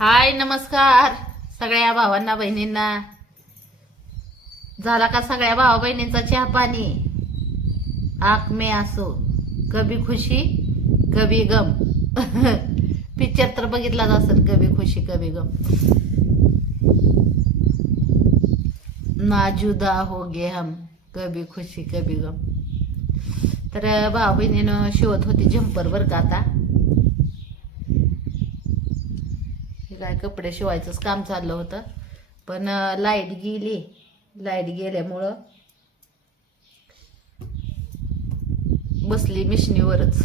हाय नमस्कार. सगळ्या भावांना बहिणींना. झाला का सगळ्या भावा बहिणींचा चहा पाणी? आख मे असो. कभी खुशी कभी गम. पिक्चर तर बघितलाच असेल कभी खुशी कभी गम. नाजुदा हो गे हम. कभी खुशी कभी गम. तर भावा बहिणीनं शिवत होती झंपर बर का आता हे काय कपडे शिवायचंच काम चाललं होतं. पण लाइट गेली. लाइट गेल्यामुळं बसली मिशनीवरच.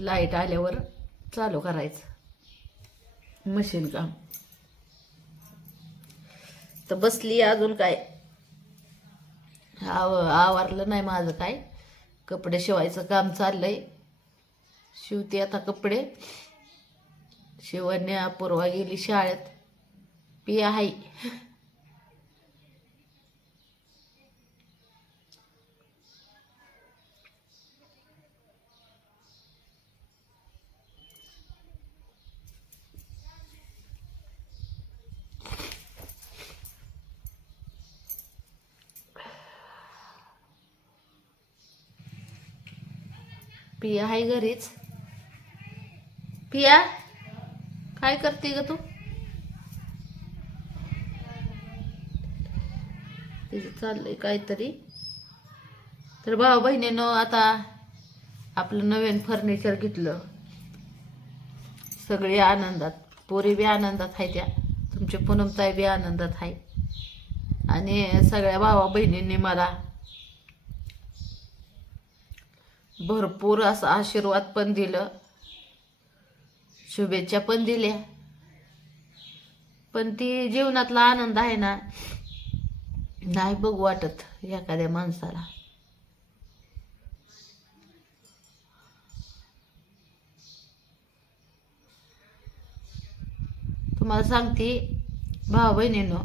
लाइट आल्यावर चालू करायचं. मशीन काम. तर बसली अजून काय? आव आवारलं नाही माझं काय. कपडे शिवायचं काम चाललंय. शिवते आता कपडे. शिवण्या पूर्वा गेली शाळेत. पिया आहे पिया आहे घरीच. पिया काय करते ग तू? तिचं चाललंय काहीतरी. तर भाऊ बहिणीनं आता आपलं नवीन फर्निचर घेतलं. सगळे आनंदात. पोरी बी आनंदात आहे त्या. तुमचे पूनमताई बी आनंदात आहे आणि सगळ्या भावा बहिणींनी मला भरपूर असा आशीर्वाद पण दिलं. शुभेच्छा पण दिल्या. पण ती जीवनातला आनंद आहे ना नाही बघ वाटत एखाद्या माणसाला. तुम्हाला सांगते भाऊ बहिणीनो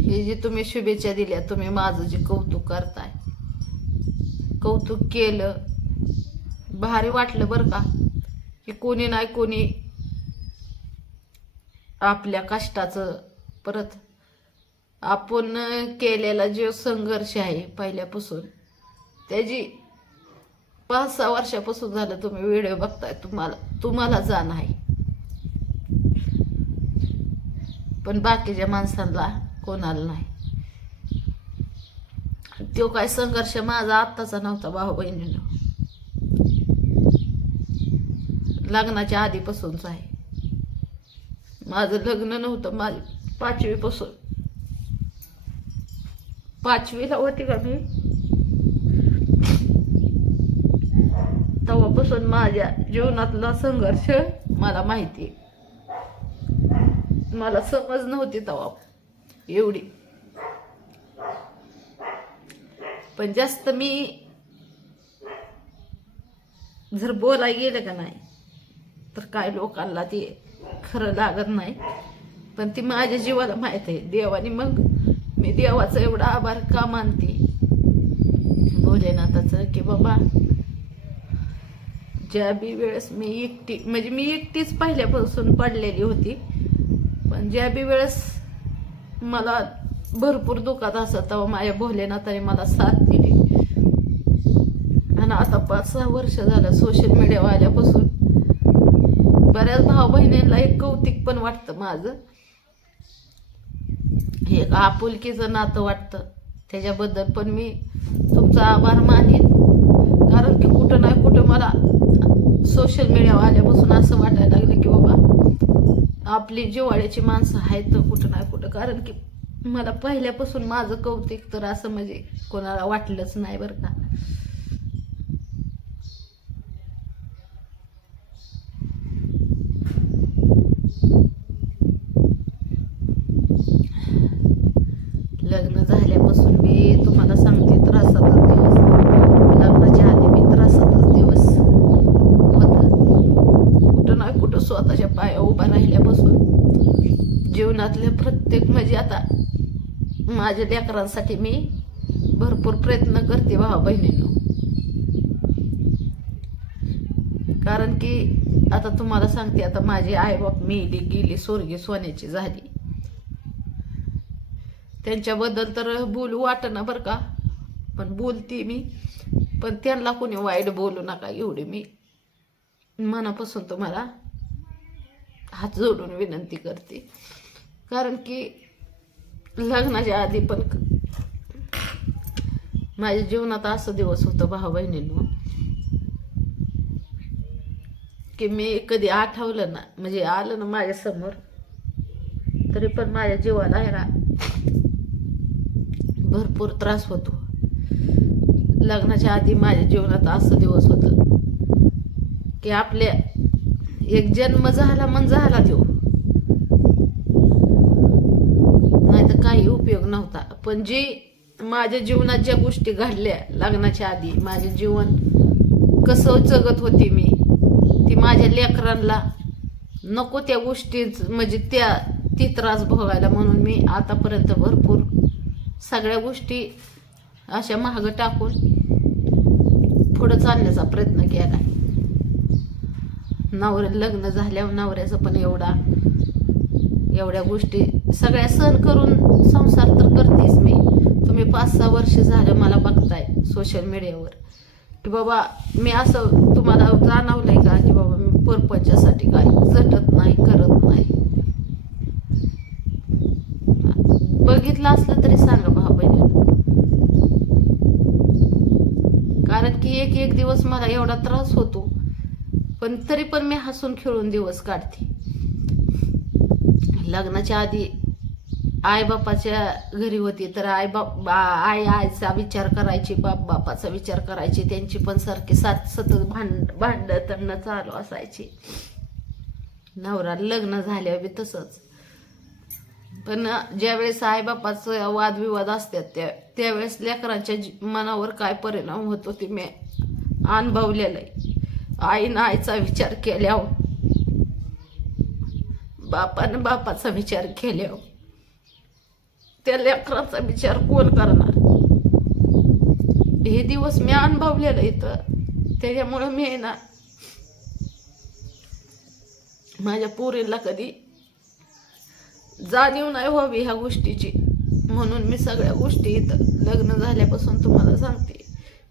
हे जे तुम्ही शुभेच्छा दिल्या तुम्ही माझं जे कौतुक करताय कौतुक केलं. भारी वाटलं बरं का की कोणी नाही कोणी आपल्या कष्टाचं परत आपण केलेला जो संघर्ष आहे पहिल्यापासून त्याची पाच सहा वर्षापासून झालं तुम्ही व्हिडिओ बघताय तुम्हाला तुम्हाला जाण आहे. पण बाकीच्या माणसांना कोणाला नाही. तो काय संघर्ष माझा आत्ताचा नव्हता भाऊ बहिणीनं. लग्नाच्या आधीपासूनच आहे. माझं लग्न नव्हतं माझी पाचवीपासून. पाचवीला होती का मी? तेव्हापासून माझ्या जीवनातला संघर्ष मला माहिती आहे. मला समज नव्हती तेव्हा एवढी. पण जास्त मी जर बोलाय गेलं का नाही तर काय लोकांना ते खरं लागत नाही. पण ती माझ्या जीवाला माहीत आहे. देवाने मग मी देवाचा एवढा आभार का मानते? भोलेनाथाचं की बाबा ज्या बी वेळेस मी एकटी म्हणजे मी एकटीच पहिल्यापासून पडलेली होती पण ज्या बी वेळेस मला भरपूर दुखात असत तेव्हा माझ्या भोलेनाथाने मला साथ दिली. आणि आता पाच सहा वर्ष झालं सोशल मीडिया आल्यापासून बऱ्याच भाऊ बहिणींना एक कौतिक पण वाटतं माझं. हे आपुलकीचं नातं वाटतं. त्याच्याबद्दल पण मी तुमचा आभार मानेन. कारण की कुठं नाही कुठं मला सोशल मीडियावर आल्यापासून असं वाटायला लागलं की बाबा आपली जिवाळ्याची माणसं आहेत तर कुठं नाही कुठं. कारण की मला पहिल्यापासून माझं कौतिक तर असं म्हणजे कोणाला वाटलंच नाही बरं का लग्न झाल्यापासून मी तुम्हाला सांगते त्रासातच दिवस लग्नाच्या आधी मी त्रासातच दिवस होत कुठं नाही कुठं स्वतःच्या पाया उभा राहिल्यापासून जीवनातले प्रत्येक म्हणजे आता माझ्या लेकरांसाठी मी भरपूर प्रयत्न करते भावा बहिणींनो. कारण की आता तुम्हाला सांगते आता माझी आईबाप मेली गेली स्वर्गीय सोन्याची झाली. त्यांच्याबद्दल तर बोलू वाटना बरं का पण बोलते मी. पण त्यांना कोणी वाईट बोलू नका एवढी मी. मनापासून तुम्हाला हात जोडून विनंती करते. कारण की लग्नाच्या आधी पण माझ्या जीवनात असं दिवस होतं भाऊ बहिणींनो की मी कधी आठवलं ना म्हणजे आलं ना माझ्यासमोर तरी पण माझ्या जीवाला आहे ना भरपूर त्रास होतो. लग्नाच्या आधी माझ्या जीवनात असं दिवस होतं की आपल्या एक जन्म झाला मन झाला देऊ नाही तर काही उपयोग नव्हता पण जी माझ्या जीवनात ज्या गोष्टी घडल्या लग्नाच्या आधी माझे जीवन कसं जगत होती मी ती माझ्या लेकरांना नको त्या गोष्टी म्हणजे त्या ती त्रास भोगायला म्हणून मी आतापर्यंत भरपूर सगळ्या गोष्टी अशा महाग टाकून पुढं चालण्याचा प्रयत्न केला. नवऱ्या लग्न झाल्यावर नवऱ्याचं पण एवढा एवढ्या गोष्टी सगळ्या सहन करून संसार तर करतेच मी. तुम्ही पाच सहा वर्ष झालं मला बघताय सोशल मीडियावर की बाबा मी असं तुम्हाला जाणवलंय का? की बाबा मी परपंचासाठी काय झटत नाही करत नाही. बघितलं असलं तरी सांगा भाऊ बहिणी कारण की एक एक दिवस मला एवढा त्रास होतो. पण तरी पण मी हसून खेळून दिवस काढते. लग्नाच्या आधी आईबापाच्या घरी होती तर आई बाप आई आईचा विचार करायची बाप बापाचा विचार करायची त्यांची पण सारखी सात सतत भांड भांड त्यांना चालू असायची. नवरा लग्न झाल्यावर बी तसंच. पण ज्यावेळेस आईबापाचं वादविवाद असतात त्या त्यावेळेस लेकरांच्या जी- मनावर काय परिणाम होतो ते मी अनुभवलेलं आहे आईनं आईचा विचार केल्यावर बापानं बापाचा विचार केल्यावर. त्या लेकराचा विचार कोण करणार. हे दिवस मी अनुभवलेलं इथं. त्याच्यामुळं मी आहे ना माझ्या पोरीला कधी जाणीव नाही व्हावी ह्या गोष्टीची. म्हणून मी सगळ्या गोष्टी इथं लग्न झाल्यापासून तुम्हाला सांगते.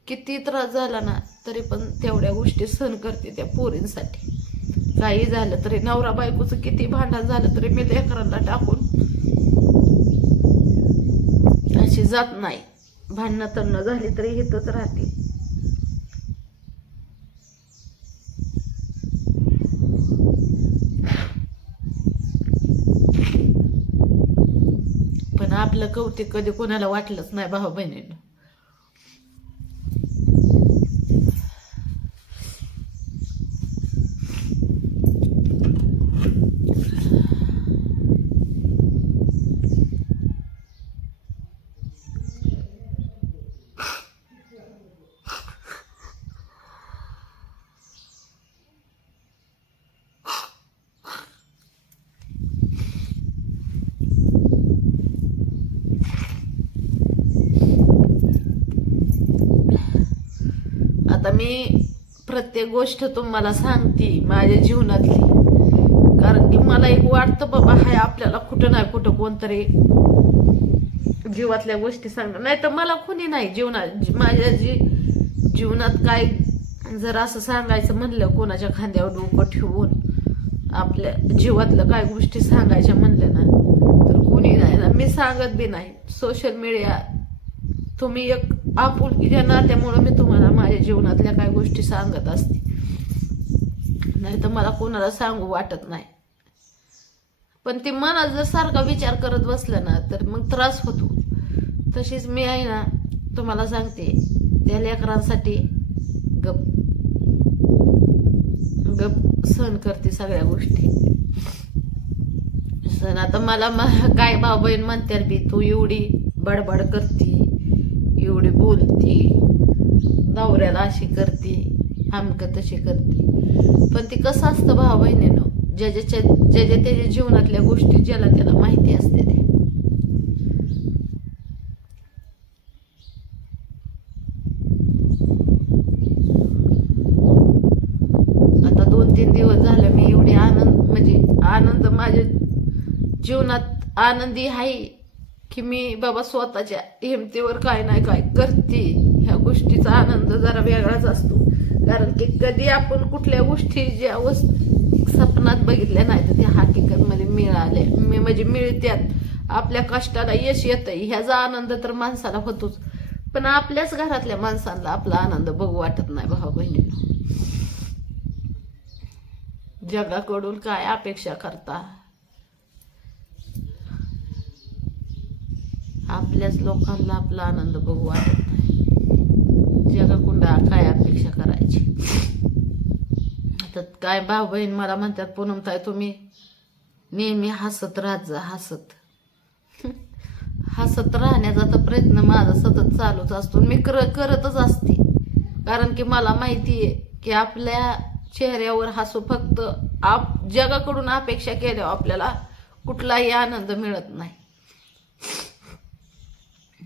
किती त्रास झाला ना तरी पण तेवढ्या गोष्टी सहन करते त्या पोरींसाठी. काही झालं तरी नवरा बायकोचं किती भांडण झालं तरी मी लेकरांना टाकून अशी जात नाही. भांडणं तन्न झाली तरी हेतच राहते. पण आपलं कौतिक कधी कोणाला वाटलंच नाही भाऊ बहिणीनं आता मी प्रत्येक गोष्ट तुम्हाला सांगते माझ्या जीवनातली. कारण की मला एक वाटतं बाबा हाय आपल्याला कुठं नाही कुठं कोणतरी जीवातल्या गोष्टी सांगणार. नाही तर मला कोणी नाही जीवनात माझ्या जी जीवनात काय जर असं सांगायचं म्हणलं कोणाच्या खांद्यावर डोकं ठेवून आपल्या जीवातलं काय गोष्टी सांगायच्या म्हणलं ना तर कोणी नाही ना. मी सांगत बी नाही. सोशल मीडिया तुम्ही एक आपुलकीच्या नात्यामुळं मी तुम्हाला माझ्या जीवनातल्या काय गोष्टी सांगत असते. नाही तर मला कोणाला सांगू वाटत नाही. पण ते मनात जर सारखा विचार करत बसलं ना तर मग त्रास होतो. तशीच मी आहे ना तुम्हाला सांगते त्या लेकरांसाठी गप गप सहन करते सगळ्या गोष्टी. सण आता मला म- काय भाऊ बहीण म्हणतात बी तू एवढी बडबड करती एवढी बोलती. नवऱ्याला अशी करते आमक तशी करते. पण ती कसं असतं भाऊ बहिणीनं ज्याच्या ज्या ज्या त्याच्या जीवनातल्या गोष्टी ज्याला त्याला माहिती असते ते दिवस झालं मी एवढी आनंद म्हणजे आनंद माझ्या जीवनात आनंदी आहे की मी बाबा स्वतःच्या हिमतीवर काय नाही काय करते. गोष्टीचा आनंद जरा वेगळाच असतो. कारण की कधी आपण कुठल्या गोष्टी ज्या वस्तू सपनात बघितल्या नाही तर त्या हकीकतमध्ये मिळाल्या मी म्हणजे मिळत्यात. आपल्या कष्टाला यश येतं ह्याचा आनंद तर माणसाला होतोच. पण आपल्याच घरातल्या माणसांना आपला आनंद बघू वाटत नाही भाऊ बहिणीनं. जगाकडून काय अपेक्षा करता? आपल्याच लोकांना आपला आनंद बघू वाटत जगाकुंडा काय अपेक्षा करायची. आता काय भाऊ बहीण मला म्हणतात पूनमताई तुम्ही नेहमी हसत राहत जा हसत. हसत राहण्याचा तर प्रयत्न माझा सतत चालूच असतो मी कर करतच असते. कारण की मला माहिती आहे की आपल्या चेहऱ्यावर हसू फक्त आप जगाकडून अपेक्षा केल्यावर आपल्याला कुठलाही आनंद मिळत नाही.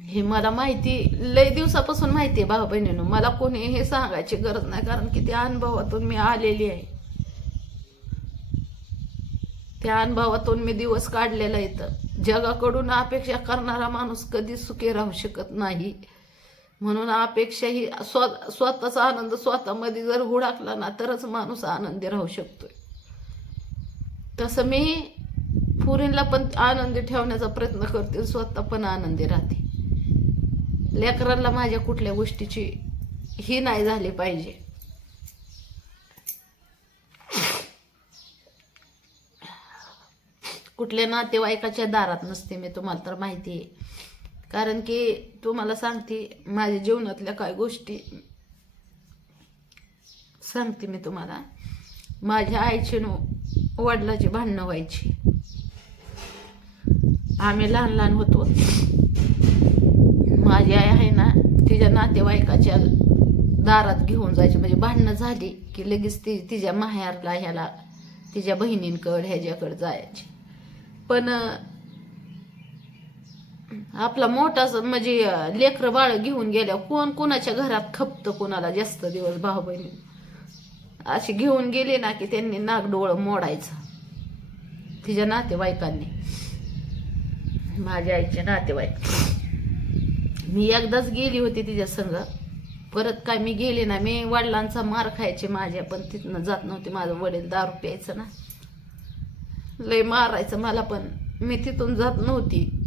हे मला माहिती लय दिवसापासून माहिती आहे भाऊ बहिणीनं. मला कोणी हे सांगायची गरज नाही कारण की त्या अनुभवातून मी आलेली आहे. त्या अनुभवातून मी दिवस काढलेला इथं. जगाकडून अपेक्षा करणारा माणूस कधी सुखी राहू शकत नाही. म्हणून अपेक्षा ही स्व स्वतःचा आनंद स्वतःमध्ये जर हुडाकला ना तरच माणूस आनंदी राहू शकतोय. तसं मी पुरीला पण आनंदी ठेवण्याचा प्रयत्न करते स्वतः पण आनंदी राहते. लेकरांना माझ्या कुठल्या गोष्टीची ही नाही झाली पाहिजे. कुठल्या नातेवाईकाच्या दारात नसते मी तुम्हाला तर माहिती आहे. कारण की तुम्हाला सांगते माझ्या जीवनातल्या काय गोष्टी सांगते मी तुम्हाला. माझ्या आईची नो वडिलाची भांडणं व्हायची. आम्ही लहान लहान होतो. माझी आई आहे ना तिच्या नातेवाईकाच्या दारात घेऊन जायची. म्हणजे भांडणं झाली की लगेच ती तिच्या माहेरला ह्याला तिच्या बहिणींकडे ह्याच्याकडे जायची. पण आपला मोठा म्हणजे लेकर लेकरं बाळ घेऊन गेल्या कोण कोणाच्या घरात खपतं कोणाला जास्त दिवस भाऊ बहिणी? अशी घेऊन गेले ना की त्यांनी नागडोळं मोडायचं. तिच्या नातेवाईकांनी. माझ्या आईचे नातेवाईक. मी एकदाच गेली होती तिच्या संग. परत काय मी गेले ना मी वडिलांचा मार खायचे माझ्या पण तिथनं जात नव्हते माझं वडील दारू प्यायचं ना. लय मारायचं मला पण. मी तिथून जात नव्हती.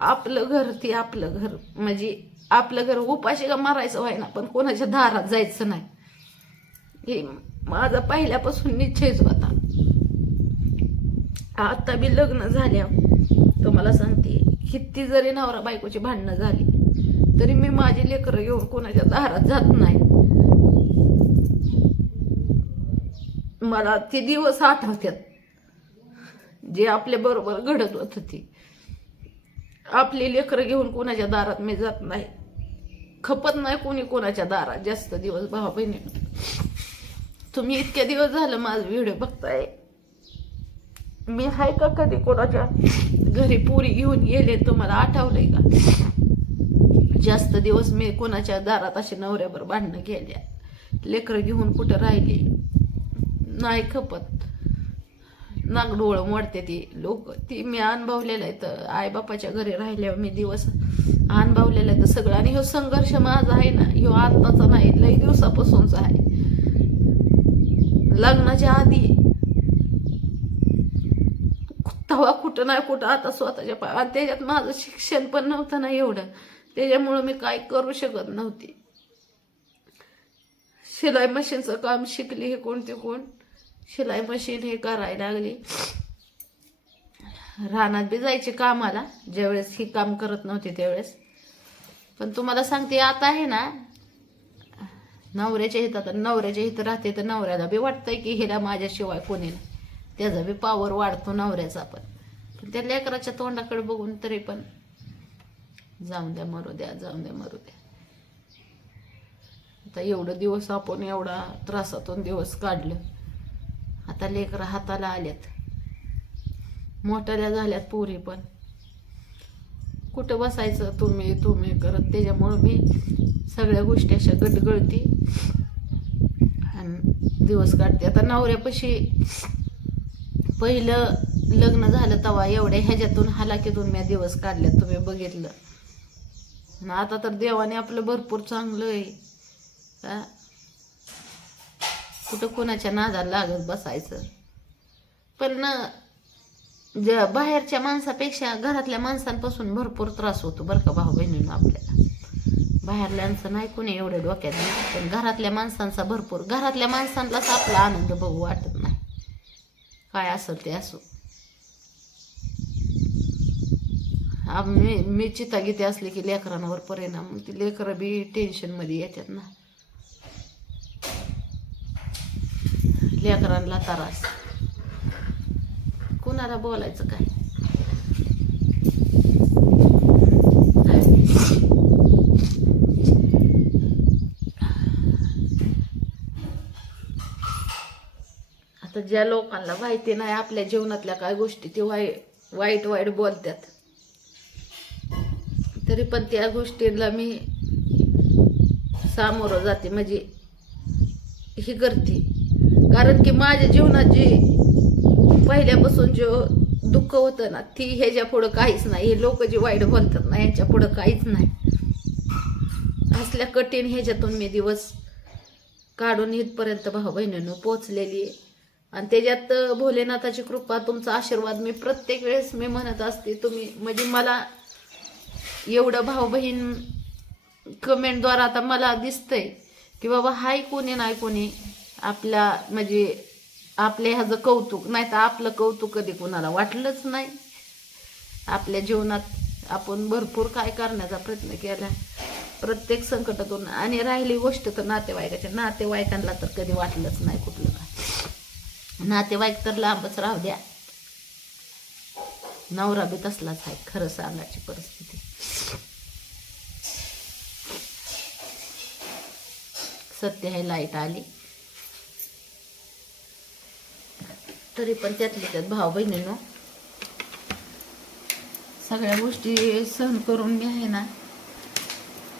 आपलं घर ती आपलं घर. म्हणजे आपलं घर उपाशी का मारायचं व्हाय ना पण कोणाच्या दारात जायचं नाही. हे माझा पहिल्यापासून निश्चयच होता. आता बी लग्न झाल्या तुम्हाला सांगते किती जरी नवरा बायकोची भांडणं झाली तरी मी माझी लेकरं घेऊन कोणाच्या दारात जात नाही. मला ते दिवस आठवतात जे आपल्या बरोबर घडत होत ते. आपली लेकरं घेऊन कोणाच्या दारात मी जात नाही. खपत नाही कोणी कोणाच्या दारात जास्त दिवस भावा बहिणी तुम्ही इतक्या दिवस झालं माझं व्हिडिओ बघताय. मी आहे का कधी कोणाच्या घरी पुरी घेऊन गेले तुम्हाला आठवलंय का? जास्त दिवस मी कोणाच्या दारात असे नवऱ्यावर भांडणं गेल्या लेकरं घेऊन कुठं राहिली? नाही खपत. नागडोळं मोडते ती लोक. ती मी अनुभवलेलं आहे तर आईबापाच्या घरी राहिल्यावर मी दिवस अनुभवलेला आहे तर सगळं. आणि ह्यो संघर्ष माझा आहे ना ह्यो आत्ताचा नाही लई दिवसापासूनचा आहे. लग्नाच्या आधी तेव्हा कुठं नाही कुठं आता स्वतःच्या पाय आणि त्याच्यात माझं शिक्षण पण नव्हतं ना एवढं. त्याच्यामुळं मी काय करू शकत नव्हती. शिलाई मशीनचं काम शिकली हे कोणते कोण. शिलाई मशीन हे करायला लागली. रानात बी जायचे कामाला. ज्यावेळेस ही काम करत नव्हते त्यावेळेस. पण तुम्हाला सांगते आता आहे ना नवऱ्याच्या हितात नवऱ्याच्या हित राहते तर नवऱ्याला बी वाटतंय की हिला माझ्याशिवाय कोणी नाही. त्याचा बी पावर वाढतो नवऱ्याचा पण. पण त्या लेकराच्या तोंडाकडे बघून तरी पण जाऊन द्या मरू द्या जाऊन द्या मरू द्या. आता एवढं दिवस आपण एवढा त्रासातून दिवस काढलं. आता लेकरं हाताला आल्यात. मोठ्याल्या झाल्यात पोरी पण. कुठं बसायचं? तुम्ही तुम्ही करत. त्याच्यामुळं मी सगळ्या गोष्टी अशा गटगळती आणि दिवस काढते. आता नवऱ्यापाशी पहिलं लग्न झालं तेव्हा एवढ्या ह्याच्यातून हालाकीतून मी दिवस काढले तुम्ही बघितलं. आता तर देवाने आपलं भरपूर चांगलं आहे का कुठं कोणाच्या नादाला लागत बसायचं? पण ना बाहेरच्या माणसापेक्षा घरातल्या माणसांपासून भरपूर त्रास होतो बरं का भाऊ बहिणीनं आपल्याला. बाहेरल्यांचं नाही कोणी एवढ्या डोक्यात पण घरातल्या माणसांचा भरपूर घरातल्या माणसांनाच आपला आनंद बघू वाटत नाही. काय असेल ते असो मी मी चितागीते असले की लेकरांवर परिणाम ते ती लेकरं बी टेन्शनमध्ये येतात ना. लेकरांना त्रास. कुणाला बोलायचं काय? ज्या लोकांना माहिती नाही आपल्या जीवनातल्या काय गोष्टी ते वाई वाईट वाईट बोलतात तरी पण त्या गोष्टीला मी सामोरं जाते म्हणजे ही करते. कारण की माझ्या जीवनात जे पहिल्यापासून जो दुःख होतं ना ती ह्याच्या पुढं काहीच नाही. हे लोक जे वाईट बोलतात ना यांच्या पुढं काहीच नाही. असल्या कठीण ह्याच्यातून मी दिवस काढून इथपर्यंत भाऊ बहिणीनं पोचलेली आहे. आणि त्याच्यात भोलेनाथाची कृपा तुमचा आशीर्वाद मी प्रत्येक वेळेस मी म्हणत असते. तुम्ही म्हणजे मला एवढं भाऊ बहीण कमेंटद्वारा आता मला दिसतंय की बाबा हाय कोणी नाही कोणी आपल्या म्हणजे आपल्या ह्याचं कौतुक नाही तर आपलं कौतुक कधी कोणाला वाटलंच नाही. आपल्या जीवनात आपण भरपूर काय करण्याचा प्रयत्न केला. प्रत्येक संकटातून आणि राहिली गोष्ट तर नातेवाईकाच्या नातेवाईकांना तर कधी वाटलंच नाही कुठलं काय. नातेवाईक तर लांबच राहू द्या. नवरा बी तसलाच आहे खरं सांगायची परिस्थिती. सत्य आहे लाइट आली. तरी पण त्यातली त्यात भाऊ बहिणीनो सगळ्या गोष्टी सहन करून मी आहे ना.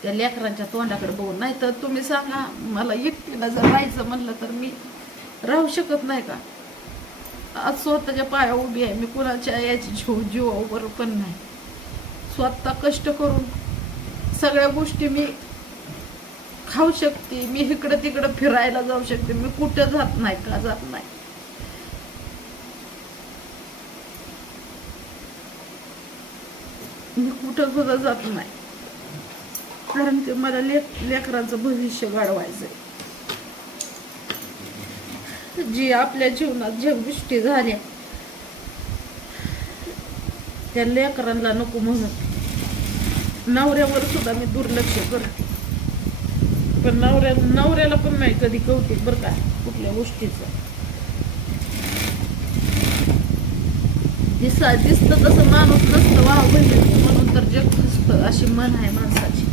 त्या लेकरांच्या तोंडाकडे बघून. नाही तर तुम्ही सांगा मला एकटीला जर राहायचं म्हणलं तर मी राहू शकत नाही का? आज स्वतःच्या पाया उभी आहे मी कुणाच्या याची जीव जीवावर पण नाही. स्वतः कष्ट करून सगळ्या गोष्टी मी खाऊ शकते मी इकडं तिकडं फिरायला जाऊ शकते मी कुठं जात नाही का जात नाही. मी कुठं सुद्धा जात नाही. कारण ते मला लेक लेकरांचं भविष्य घडवायचंय. जी आपल्या जीवनात ज्या गोष्टी झाल्या त्या लेकरांना नको म्हणून नवऱ्यावर सुद्धा मी दुर्लक्ष करते. पण नवऱ्या नवऱ्याला पण नाही कधी कवते बरं का कुठल्या गोष्टीचं. दिसा दिसतं तसं माणूस नसतं वाव बहिणी म्हणून तर जग खसतं अशी मन आहे माणसाची.